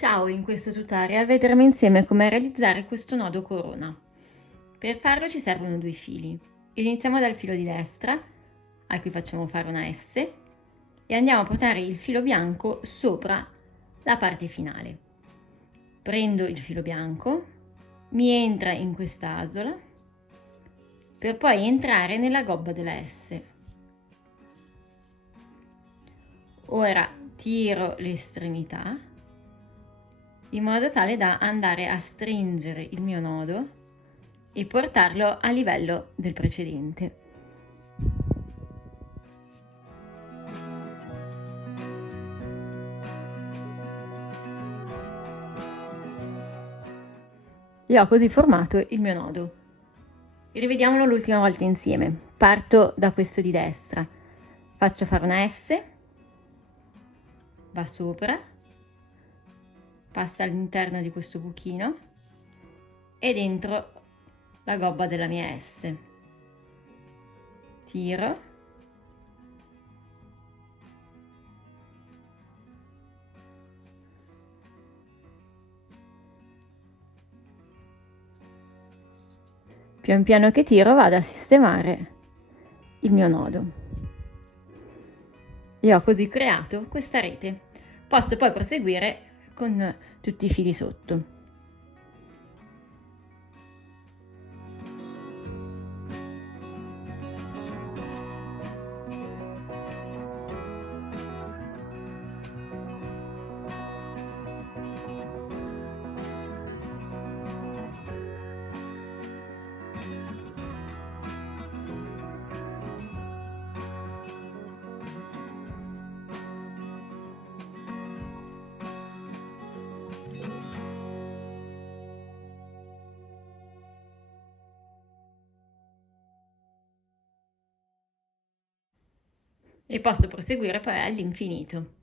Ciao, in questo tutorial vedremo insieme come realizzare questo nodo corona. Per farlo ci servono due fili. Iniziamo dal filo di destra, a cui facciamo fare una S, e andiamo a portare il filo bianco sopra la parte finale. Prendo il filo bianco, mi entra in quest'asola, per poi entrare nella gobba della S. Ora tiro l'estremità in modo tale da andare a stringere il mio nodo e portarlo a livello del precedente. E ho così formato il mio nodo. Rivediamolo l'ultima volta insieme. Parto da questo di destra, faccio fare una S, va sopra, passa all'interno di questo buchino e dentro la gobba della mia S. Tiro, pian piano che tiro vado a sistemare il mio nodo e ho così creato questa rete. Posso poi proseguire con tutti i fili sotto. E posso proseguire poi all'infinito.